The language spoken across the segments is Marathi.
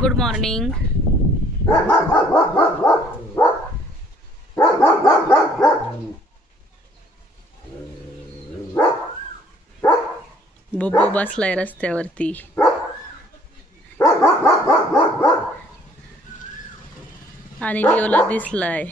Good morning. बुबू बसलाय रस्त्यावरती. आणि लिओला दिसलाय.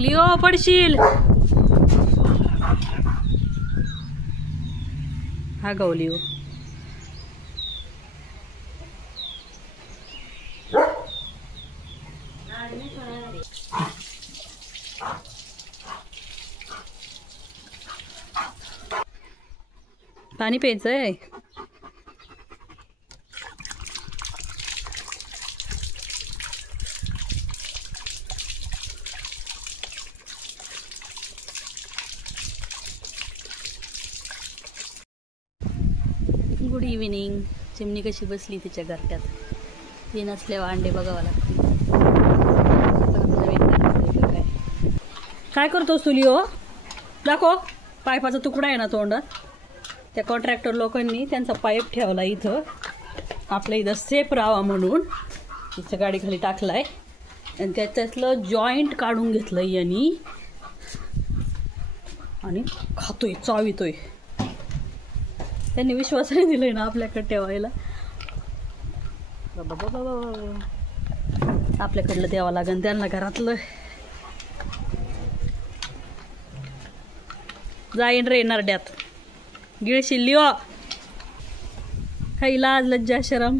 लिओ पडशील. हा गो लिओ. पाणी प्यायचंय. Good evening. चिमणी कशी बसली तिच्या घरट्यात. ती नसल्यावर अंडे बघावं लागते. काय करतोस तू लिओ? दाखव. पाईपाचा तुकडा आहे ना तोंडात. त्या कॉन्ट्रॅक्टर लोकांनी त्यांचा पाईप ठेवला इथं आपल्या इथं सेफ राहावा म्हणून. तिच्या गाडीखाली टाकलाय आणि त्याच्यातलं जॉईंट काढून घेतलं यांनी आणि खातोय, चावितोय. त्यांनी विश्वासाने दिलंय ना आपल्याकडे ठेवायला. आपल्याकडलं द्यावं लागेल त्यांना घरातलं. जाईन रे नरड्यात. गिळशील लिओ. काही लाज लज्जा शरम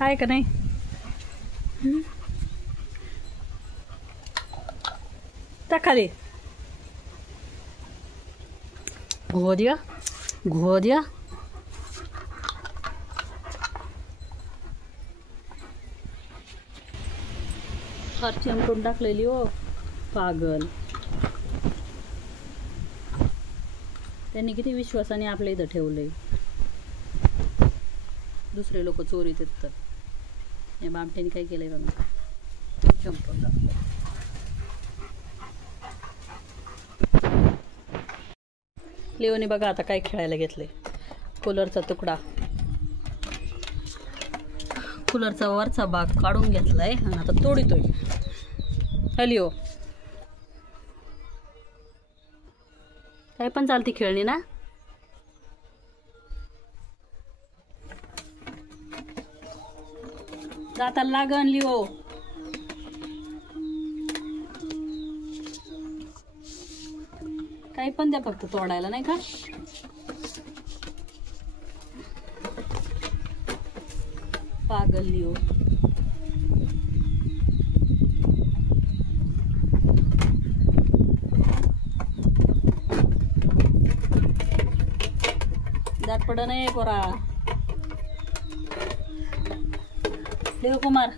आहे का नाही? टाकाले घोद्या घोद्या. फारची आमटून टाकलेली हो पागल. त्यांनी किती विश्वासाने आपल्या इथं ठेवलंय. दुसरे लोक चोरीत येतात. या बामट्याने काय केलंय बघा. चमटून टाकलं. लिओने बघा आता काय खेळायला घेतलंय. कूलरचा तुकडा. कूलरचा वरचा भाग काढून घेतलाय आणि आता तोडितोय. लिओ काय पण चालती खेळणी ना. दाताला लागन लिओ. काही पण द्या फक्त तोडायला नाही का. पागल लिओ. दात पड नाही पोरा. लिओ कुमार.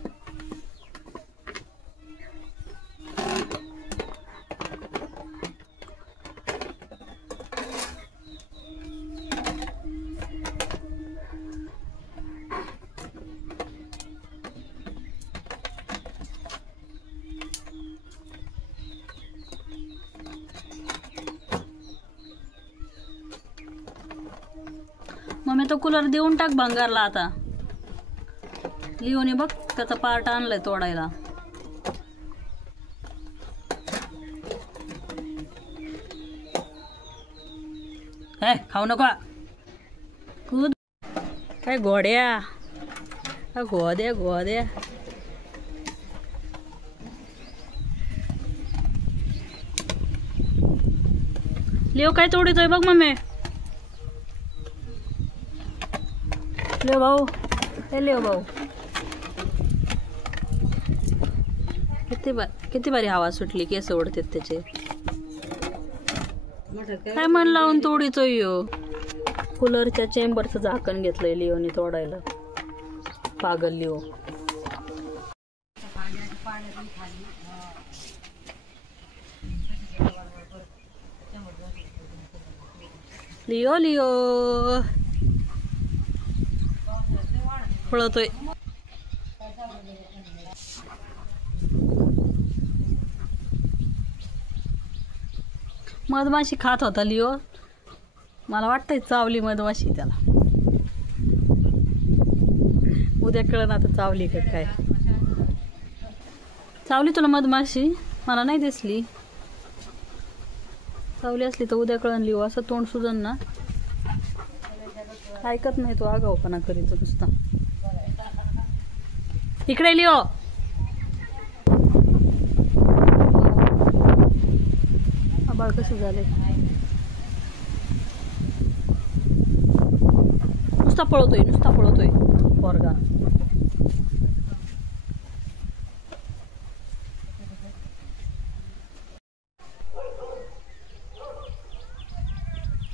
मम्मी तो कूलर देऊन टाक भंगारला आता. लिओने बघ त्याचा पार्ट आणलाय तोडायला. हे खाऊ नका कूद काय घोड्या घोड्या घोड्या लिओ काय तोडतोय बघ मम्मी लिओ भाऊ हे लिओ भाऊ किती बारी हवा सुटली केस ओढतात त्याचे काय मन लावून तोडीतोय यो कूलरच्या चेंबरचं झाकण घेतलंय लिओनी तोडायला पागल लिओ लिओ लिओ पळतोय मधमाशी खात होता लिओ मला वाटतंय चावली मधमाशी त्याला उद्या कळण आता चावली का काय चावली तुला मधमाशी मला नाही दिसली चावली असली तर उद्या कळण लिओ असं तोंड सुजन ना ऐकत नाही तो आगाऊपणा करीत नुसता इकडे लिओ आबाळ कसं झाले नुसता पळतोय पोरगा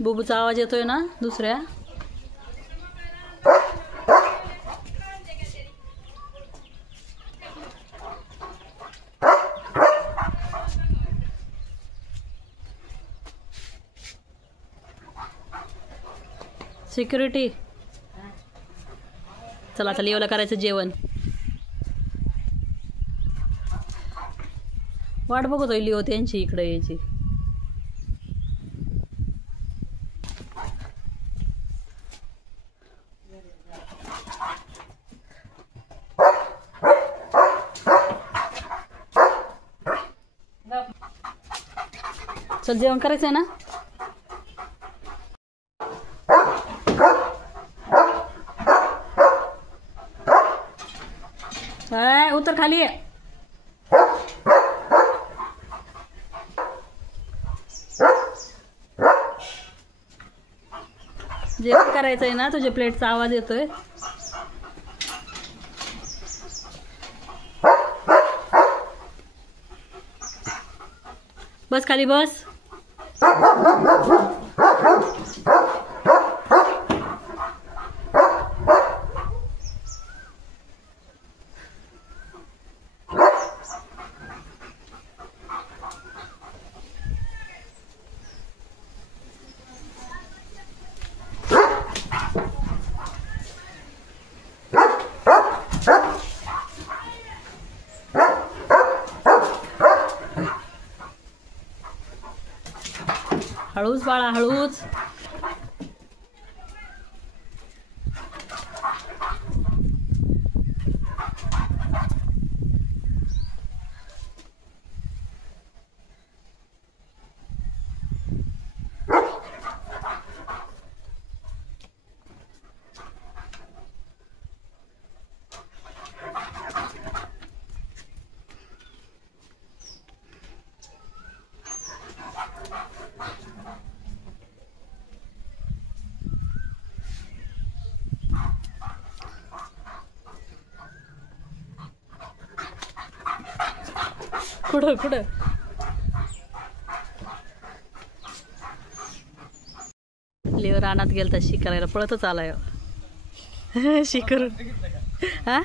बुबूचा आवाज येतोय ना दुसऱ्या सिक्युरिटी चला आता लिओला करायचं जेवण वाट बघतोय लिओ त्यांची इकडे यायची चल जेवण करायचंय ना उतर खाली जेवण करायचंय ना तुझ्या प्लेटचा आवाज येतोय बस खाली बस हळूच बाळा हळूच कुठं कुठं लिओ रानात गेलता शिकायला पळतच आलाय शिकरून हा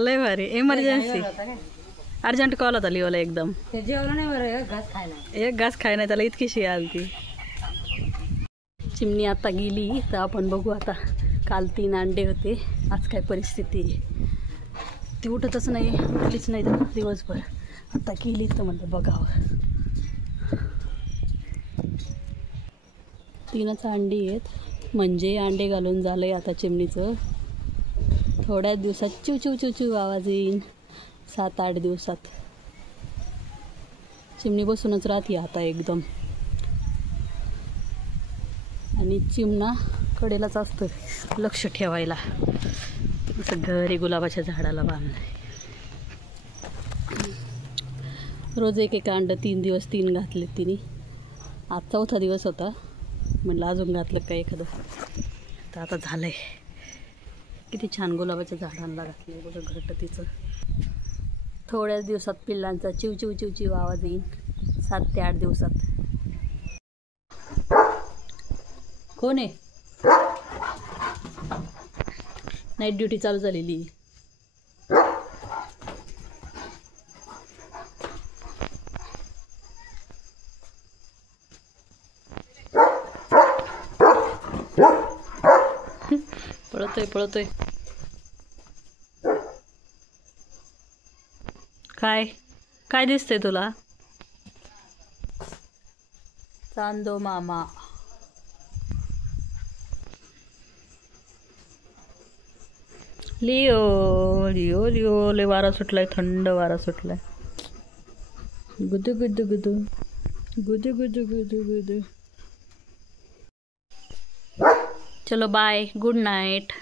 लय भारी इमर्जन्सी अर्जंट कॉल होता लिओला एकदम एक घास खाय नाही त्याला इतकी शी आली चिमणी आता गेली तर आपण बघू आता काल 3 अंडे होते आज काय परिस्थिती ती उठतच नाही उठलीच नाही तर दिवसभर आता गेली तर म्हणलं बघावं 3च अंडी आहेत म्हणजे अंडे घालून झालंय आता चिमणीचं थोड्याच दिवसात चिव चिव चिव चिव आवाज येईन 7-8 दिवसात चिमणी बसूनच राहते आता एकदम आणि चिमणा कडेलाच असतं लक्ष ठेवायला. असं घर आहे गुलाबाच्या झाडाला बांधलंय. रोज एक अंड 3 दिवस 3 घातले तिने. आज 4था दिवस होता. म्हटलं अजून घातलं का एखादं. तर आता झालंय. किती छान गुलाबाच्या झाडांना घातलं बघा घरटं तिचं. थोड्याच दिवसात पिल्लांचा चिव चिव चिव चिव आवाज येईल. 7 ते 8 दिवसात. कोण आहे? नाईट ड्युटी चालू झालेली. पळतोय. काय दिसतंय तुला? चांदो मामा. Leo Leo Leo. लय वारा सुटलाय, थंड वारा सुटलाय. गुदू गुदू गुदू गुदू गुदू गुदू गुदू. चलो बाय, गुड नाईट.